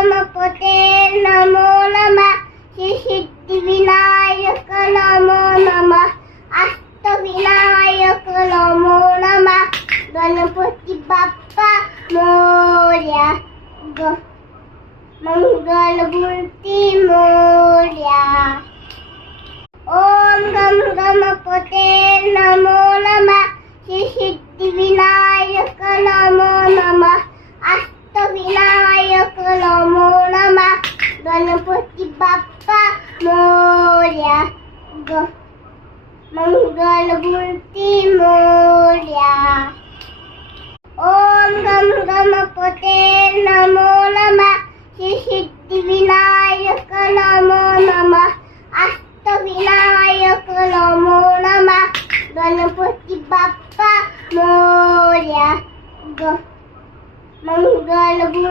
गणपते नमो नमः श्री सिद्धिविनायक नमो नमः अष्टविनायक नमो नमः गणपती बाप्पा मोरया मंगलमूर्ती मोरया ओम गम गणपते नमो नमः श्री सिद्धिविनायक नमो नमः अष्टविनायक नमो नमः गणपती बाप्पा मोरया मंगलमूर्ती मोरया ओम गम गणपते नमो